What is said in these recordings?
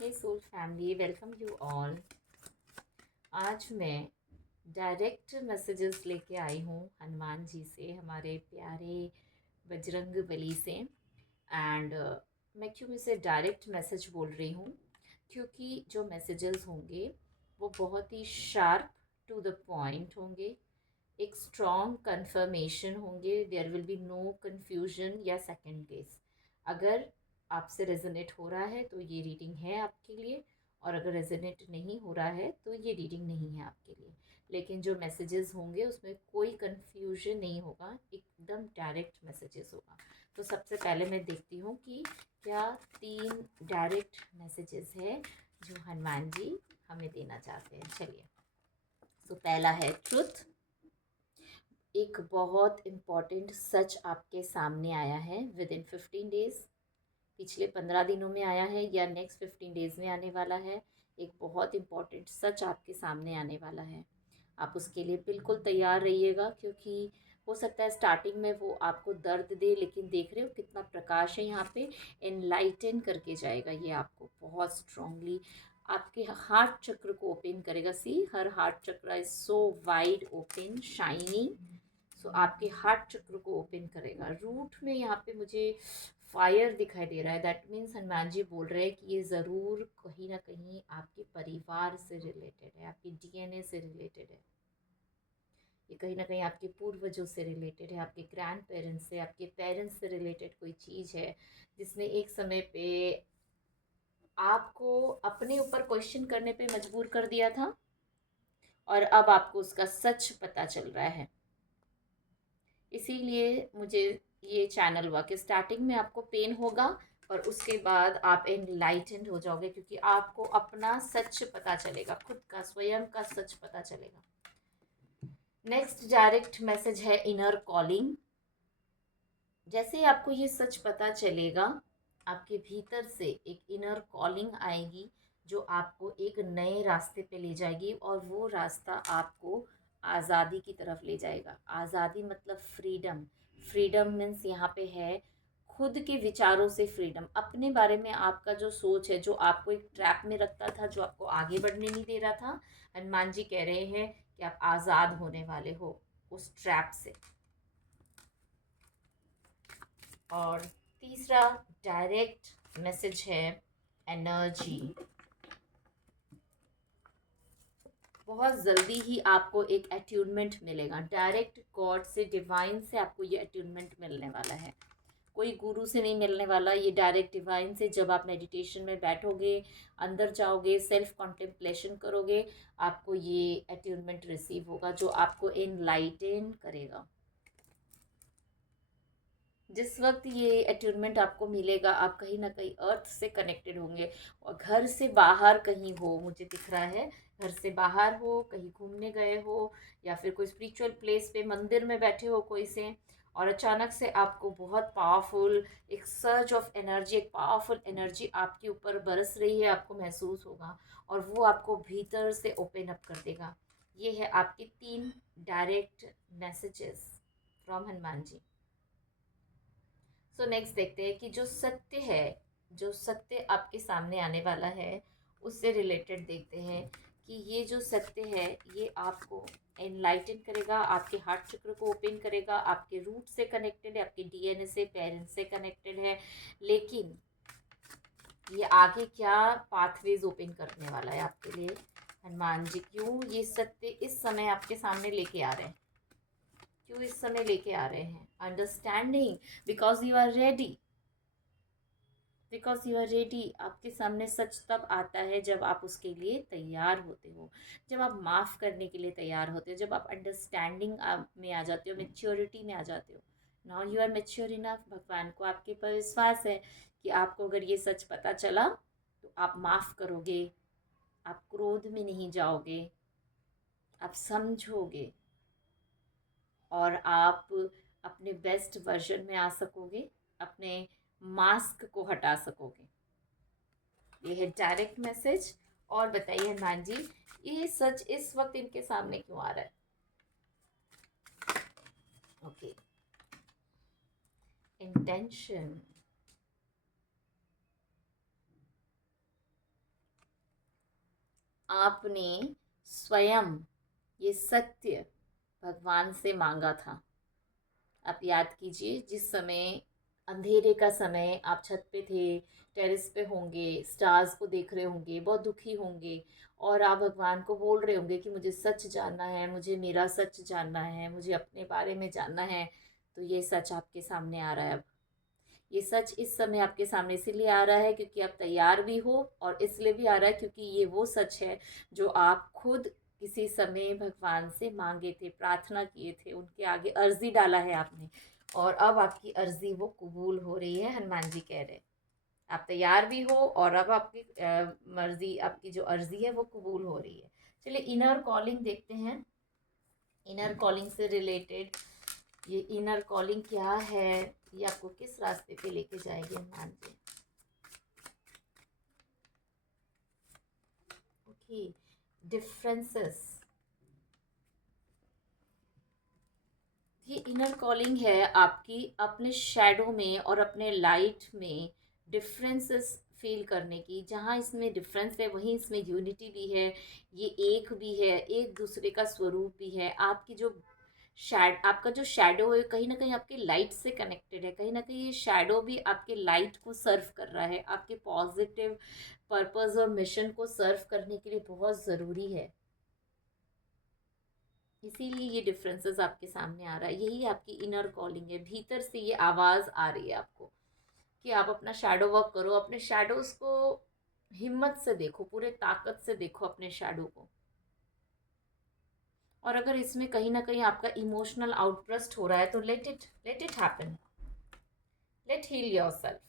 Hey soul family, welcome you all. आज मैं direct messages लेके आई हूँ हनुमान जी से, हमारे प्यारे बजरंग बली से। एंड मैं क्यों इसे डायरेक्ट मैसेज बोल रही हूँ, क्योंकि जो मैसेजेस होंगे वो बहुत ही शार्प टू द पॉइंट होंगे, एक स्ट्रॉन्ग कंफर्मेशन होंगे। There will be no confusion या सेकंड गेस। अगर आपसे रेजोनेट हो रहा है तो ये रीडिंग है आपके लिए, और अगर रेजोनेट नहीं हो रहा है तो ये रीडिंग नहीं है आपके लिए। लेकिन जो मैसेजेस होंगे उसमें कोई कन्फ्यूजन नहीं होगा, एकदम डायरेक्ट मैसेजेस होगा। तो सबसे पहले मैं देखती हूँ कि क्या 3 डायरेक्ट मैसेजेस है जो हनुमान जी हमें देना चाहते हैं। चलिए, तो पहला है ट्रुथ। एक बहुत इम्पॉर्टेंट सच आपके सामने आया है विद इन 15 डेज। पिछले 15 दिनों में आया है या नेक्स्ट 15 डेज में आने वाला है। एक बहुत इम्पॉर्टेंट सच आपके सामने आने वाला है। आप उसके लिए बिल्कुल तैयार रहिएगा, क्योंकि हो सकता है स्टार्टिंग में वो आपको दर्द दे, लेकिन देख रहे हो कितना प्रकाश है यहाँ पे। एनलाइटन करके जाएगा ये आपको बहुत स्ट्रांगली। आपके हार्ट चक्र को ओपन करेगा। See, her heart chakra is so wide open shining. So आपके हार्ट चक्र को ओपन करेगा। रूट में यहाँ पे मुझे फायर दिखाई दे रहा है। दैट मीन्स हनुमान जी बोल रहे हैं कि ये ज़रूर कहीं ना कहीं आपके परिवार से रिलेटेड है, आपके डीएनए से रिलेटेड है। ये कहीं ना कहीं आपके पूर्वजों से रिलेटेड है, आपके ग्रैंड पेरेंट्स से, आपके पेरेंट्स से रिलेटेड कोई चीज़ है जिसने एक समय पे आपको अपने ऊपर क्वेश्चन करने पे मजबूर कर दिया था, और अब आपको उसका सच पता चल रहा है। इसीलिए मुझे ये चैनल हुआ कि स्टार्टिंग में आपको पेन होगा, और उसके बाद आप एनलाइटेंड हो जाओगे, क्योंकि आपको अपना सच पता चलेगा, खुद का स्वयं का सच पता चलेगा। नेक्स्ट डायरेक्ट मैसेज है इनर कॉलिंग। जैसे ही आपको ये सच पता चलेगा, आपके भीतर से एक इनर कॉलिंग आएगी जो आपको एक नए रास्ते पे ले जाएगी, और वो रास्ता आपको आज़ादी की तरफ ले जाएगा। आज़ादी मतलब फ्रीडम। फ्रीडम मीन्स यहाँ पे है खुद के विचारों से फ्रीडम। अपने बारे में आपका जो सोच है, जो आपको एक ट्रैप में रखता था, जो आपको आगे बढ़ने नहीं दे रहा था, हनुमान जी कह रहे हैं कि आप आज़ाद होने वाले हो उस ट्रैप से। और तीसरा डायरेक्ट मैसेज है एनर्जी। बहुत जल्दी ही आपको एक अट्यूनमेंट मिलेगा डायरेक्ट गॉड से, डिवाइन से आपको ये अट्यूनमेंट मिलने वाला है। कोई गुरु से नहीं मिलने वाला, ये डायरेक्ट डिवाइन से। जब आप मेडिटेशन में बैठोगे, अंदर जाओगे, सेल्फ कॉन्टेम्पलेशन करोगे, आपको ये अट्यूनमेंट रिसीव होगा जो आपको एनलाइटन करेगा। जिस वक्त ये अट्यूनमेंट आपको मिलेगा, आप कहीं ना कहीं अर्थ से कनेक्टेड होंगे, और घर से बाहर कहीं हो, मुझे दिख रहा है घर से बाहर हो, कहीं घूमने गए हो, या फिर कोई स्पिरिचुअल प्लेस पे मंदिर में बैठे हो कोई से, और अचानक से आपको बहुत पावरफुल एक सर्ज ऑफ एनर्जी, एक पावरफुल एनर्जी आपके ऊपर बरस रही है, आपको महसूस होगा, और वो आपको भीतर से ओपन अप कर देगा। ये है आपके 3 direct messages from Hanuman ji. So next देखते हैं कि जो सत्य है, जो सत्य आपके सामने आने वाला है, उससे रिलेटेड देखते हैं कि ये जो सत्य है ये आपको एनलाइटन करेगा, आपके हार्ट चक्र को ओपन करेगा, आपके रूट से कनेक्टेड है, आपके डीएनए से, पेरेंट्स से कनेक्टेड है। लेकिन ये आगे क्या पाथवेज ओपन करने वाला है आपके लिए, हनुमान जी क्यों ये सत्य इस समय आपके सामने लेके आ रहे हैं, क्यों इस समय लेके आ रहे हैं? Understanding, because you are ready. Because you are ready. आपके सामने सच तब आता है जब आप उसके लिए तैयार होते हो, जब आप माफ़ करने के लिए तैयार होते हो, जब आप अंडरस्टैंडिंग में आ जाते हो, मेच्योरिटी में आ जाते हो। Now you are mature enough. भगवान को आपके पर विश्वास है कि आपको अगर ये सच पता चला तो आप माफ़ करोगे, आप क्रोध में नहीं जाओगे, आप समझोगे, और आप अपने बेस्ट वर्जन में आ सकोगे, अपने मास्क को हटा सकोगे। ये है डायरेक्ट मैसेज। और बताइए हनुमान जी, ये सच इस वक्त इनके सामने क्यों आ रहा है? Okay, intention. आपने स्वयं ये सत्य भगवान से मांगा था। आप याद कीजिए, जिस समय अंधेरे का समय आप छत पे थे, टेरेस पे होंगे, स्टार्स को देख रहे होंगे, बहुत दुखी होंगे और आप भगवान को बोल रहे होंगे कि मुझे सच जानना है, मुझे मेरा सच जानना है, मुझे अपने बारे में जानना है। तो ये सच आपके सामने आ रहा है अब। ये सच इस समय आपके सामने इसीलिए आ रहा है क्योंकि आप तैयार भी हो, और इसलिए भी आ रहा है क्योंकि ये वो सच है जो आप खुद किसी समय भगवान से मांगे थे, प्रार्थना किए थे, उनके आगे अर्जी डाला है आपने, और अब आपकी अर्जी वो कबूल हो रही है। हनुमान जी कह रहे हैं आप तैयार भी हो, और अब आपकी मर्जी, आपकी जो अर्जी है वो कबूल हो रही है। चलिए इनर कॉलिंग देखते हैं। इनर कॉलिंग से रिलेटेड ये इनर कॉलिंग क्या है, ये आपको किस रास्ते पे लेके जाएगी हनुमान जी। Okay, differences. ये इनर कॉलिंग है आपकी अपने शैडो में और अपने लाइट में डिफरेंसेस फील करने की। जहाँ इसमें डिफरेंस है वहीं इसमें यूनिटी भी है, ये एक भी है, एक दूसरे का स्वरूप भी है। आपकी जो आपका जो शैडो है कहीं ना कहीं आपके लाइट से कनेक्टेड है, कहीं ना कहीं ये शैडो भी आपके लाइट को सर्व कर रहा है, आपके पॉजिटिव पर्पस और मिशन को सर्व करने के लिए बहुत ज़रूरी है। इसीलिए ये डिफरेंसेस आपके सामने आ रहा है। यही आपकी इनर कॉलिंग है, भीतर से ये आवाज़ आ रही है आपको कि आप अपना शैडो वर्क करो, अपने शैडोज को हिम्मत से देखो, पूरे ताकत से देखो अपने शैडो को। और अगर इसमें कहीं ना कहीं आपका इमोशनल आउटब्रस्ट हो रहा है तो let it happen, let heal yourself,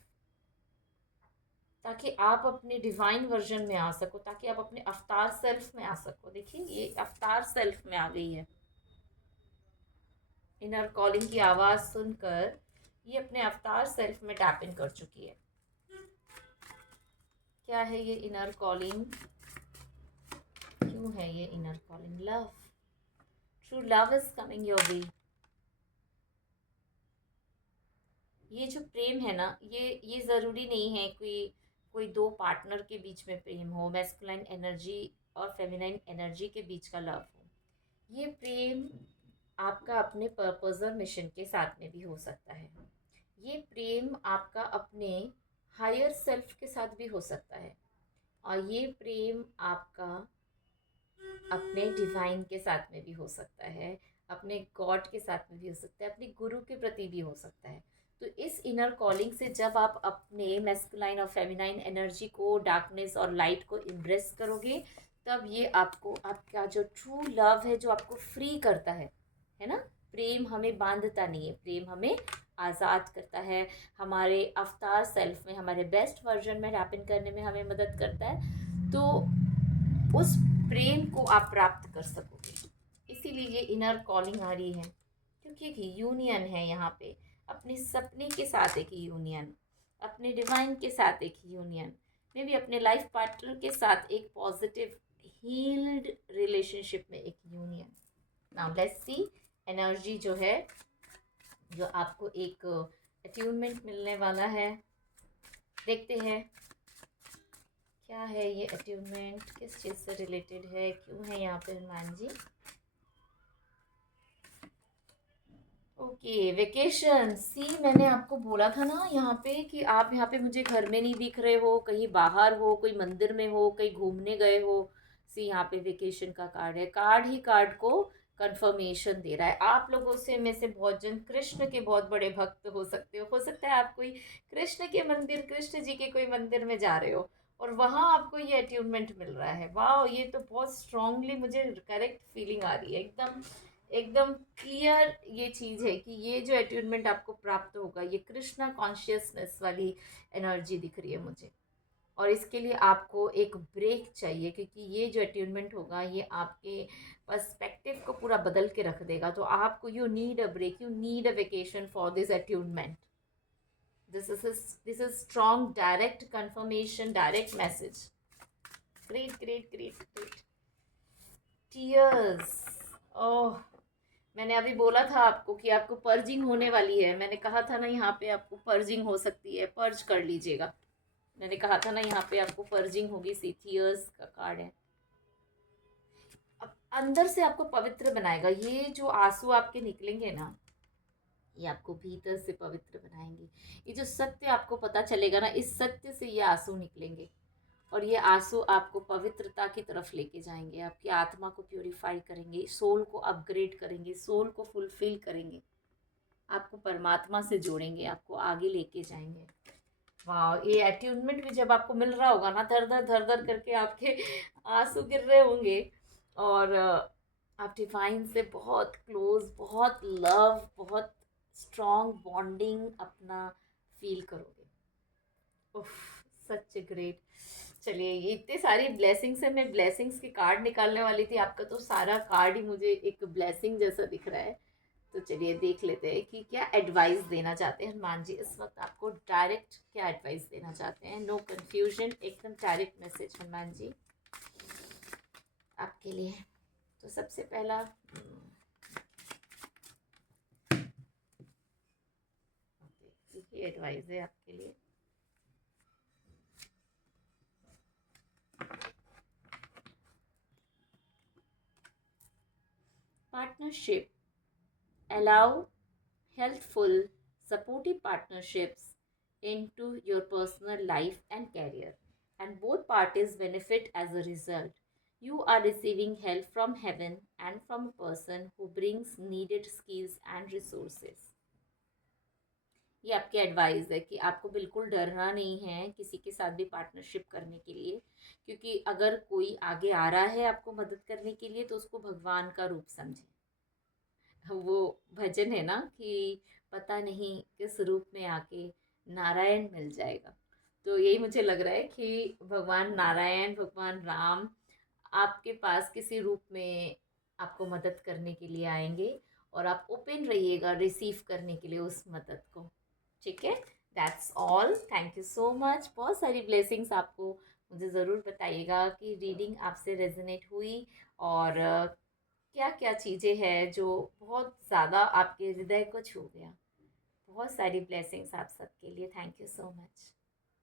ताकि आप अपने डिवाइन वर्जन में आ सको, ताकि आप अपने अवतार सेल्फ में आ सको। देखिए ये अवतार सेल्फ में आ गई है। इनर कॉलिंग की आवाज़ सुनकर ये अपने अवतार सेल्फ में टैप इन कर चुकी है। क्या है ये इनर कॉलिंग, क्यों है ये inner calling? Love, true love is coming your way. ये जो प्रेम है ना, ये ज़रूरी नहीं है कोई कोई दो पार्टनर के बीच में प्रेम हो, मैस्कुलाइन एनर्जी और फेमिनाइन एनर्जी के बीच का लव हो। ये प्रेम आपका अपने पर्पस और मिशन के साथ में भी हो सकता है। ये प्रेम आपका अपने हायर सेल्फ के साथ भी हो सकता है, और ये प्रेम आपका अपने डिवाइन के साथ में भी हो सकता है, अपने गॉड के साथ में भी हो सकता है, अपने गुरु के प्रति भी हो सकता है। तो इस इनर कॉलिंग से जब आप अपने मैस्कुलाइन और फेमिनाइन एनर्जी को, डार्कनेस और लाइट को इम्ब्रेस करोगे, तब ये आपको आपका जो ट्रू लव है, जो आपको फ्री करता है ना। प्रेम हमें बांधता नहीं है, प्रेम हमें आज़ाद करता है, हमारे अवतार सेल्फ में, हमारे बेस्ट वर्जन में रैप इन करने में हमें मदद करता है। तो उस प्रेम को आप प्राप्त कर सकोगे। इसीलिए ये इनर कॉलिंग आ रही है, क्योंकि एक यूनियन है यहाँ पे, अपने सपने के साथ एक यूनियन, अपने डिवाइन के साथ एक यूनियन, मे भी अपने लाइफ पार्टनर के साथ एक पॉजिटिव हील्ड रिलेशनशिप में एक union. Now let's see energy जो है, जो आपको एक अट्यूनमेंट मिलने वाला है। देखते हैं क्या है ये अट्यूनमेंट, किस चीज़ से रिलेटेड है, क्यों है यहाँ पे Hanuman ji. Okay, vacation. See मैंने आपको बोला था ना यहाँ पे कि आप यहाँ पे मुझे घर में नहीं दिख रहे हो, कहीं बाहर हो, कोई मंदिर में हो, कहीं घूमने गए हो। सी यहाँ पे वेकेशन का कार्ड है, कार्ड ही कार्ड को कंफर्मेशन दे रहा है। आप लोगों से में से बहुत जन कृष्ण के बहुत बड़े भक्त हो सकते हो सकता है आप कोई कृष्ण के मंदिर, कृष्ण जी के कोई मंदिर में जा रहे हो और वहाँ आपको ये अट्यूनमेंट मिल रहा है। वाह, ये तो बहुत स्ट्रांगली मुझे करेक्ट फीलिंग आ रही है, एकदम एकदम क्लियर ये चीज़ है कि ये जो अट्यूनमेंट आपको प्राप्त होगा, ये कृष्णा कॉन्शियसनेस वाली एनर्जी दिख रही है मुझे। और इसके लिए आपको एक ब्रेक चाहिए, क्योंकि ये जो अट्यूनमेंट होगा ये आपके पर्सपेक्टिव को पूरा बदल के रख देगा। तो आपको you need a break, you need a vacation for this attunement. This is strong direct confirmation, direct message. Great great great great. Tears. Oh, मैंने अभी बोला था आपको कि आपको पर्जिंग होने वाली है। मैंने कहा था ना यहाँ पे आपको पर्जिंग हो सकती है, पर्ज कर लीजिएगा। मैंने कहा था ना यहाँ पे आपको पर्जिंग होगी। सी टीयर्स का कार्ड है। अंदर से आपको पवित्र बनाएगा। ये जो आंसू आपके निकलेंगे ना, ये आपको भीतर से पवित्र बनाएंगे। ये जो सत्य आपको पता चलेगा ना, इस सत्य से ये आंसू निकलेंगे, और ये आंसू आपको पवित्रता की तरफ लेके जाएंगे, आपकी आत्मा को प्यूरिफाई करेंगे, सोल को अपग्रेड करेंगे, सोल को फुलफिल करेंगे, आपको परमात्मा से जोड़ेंगे, आपको आगे लेके जाएंगे। वाह, ये अट्यूनमेंट भी जब आपको मिल रहा होगा ना, धर धर करके आपके आंसू गिर रहे होंगे, और आप डिवाइन से बहुत क्लोज, बहुत लव, बहुत स्ट्रॉन्ग बॉन्डिंग अपना फील करोगे। उफ, सच ग्रेट। चलिए, ये इतने सारी ब्लेसिंग्स है, मैं ब्लेसिंग्स के कार्ड निकालने वाली थी, आपका तो सारा कार्ड ही मुझे एक ब्लेसिंग जैसा दिख रहा है। तो चलिए देख लेते हैं कि क्या एडवाइस देना चाहते हैं हनुमान जी इस वक्त, आपको डायरेक्ट क्या एडवाइस देना चाहते हैं। नो कंफ्यूजन, एकदम डायरेक्ट मैसेज हनुमान जी आपके लिए। तो सबसे पहला ये एडवाइस है आपके लिए। Partnership, allow healthful, supportive partnerships into your personal life and career, and both parties benefit as a result. You are receiving help from heaven and from a person who brings needed skills and resources. ये आपकी advice है कि आपको बिल्कुल डरना नहीं है किसी के साथ भी पार्टनरशिप करने के लिए, क्योंकि अगर कोई आगे आ रहा है आपको मदद करने के लिए तो उसको भगवान का रूप समझें। वो भजन है ना कि पता नहीं किस रूप में आके नारायण मिल जाएगा। तो यही मुझे लग रहा है कि भगवान नारायण, भगवान राम आपके पास किसी रूप में आपको मदद करने के लिए आएंगे, और आप ओपन रहिएगा रिसीव करने के लिए उस मदद को। ठीक है, that's all. Thank you so much. बहुत सारी ब्लेसिंग्स आपको मुझे ज़रूर बताइएगा कि रीडिंग आपसे रेजोनेट हुई, और क्या क्या चीज़ें हैं जो बहुत ज़्यादा आपके हृदय को छू गया। बहुत सारी ब्लेसिंग्स आप सबके लिए। Thank you so much.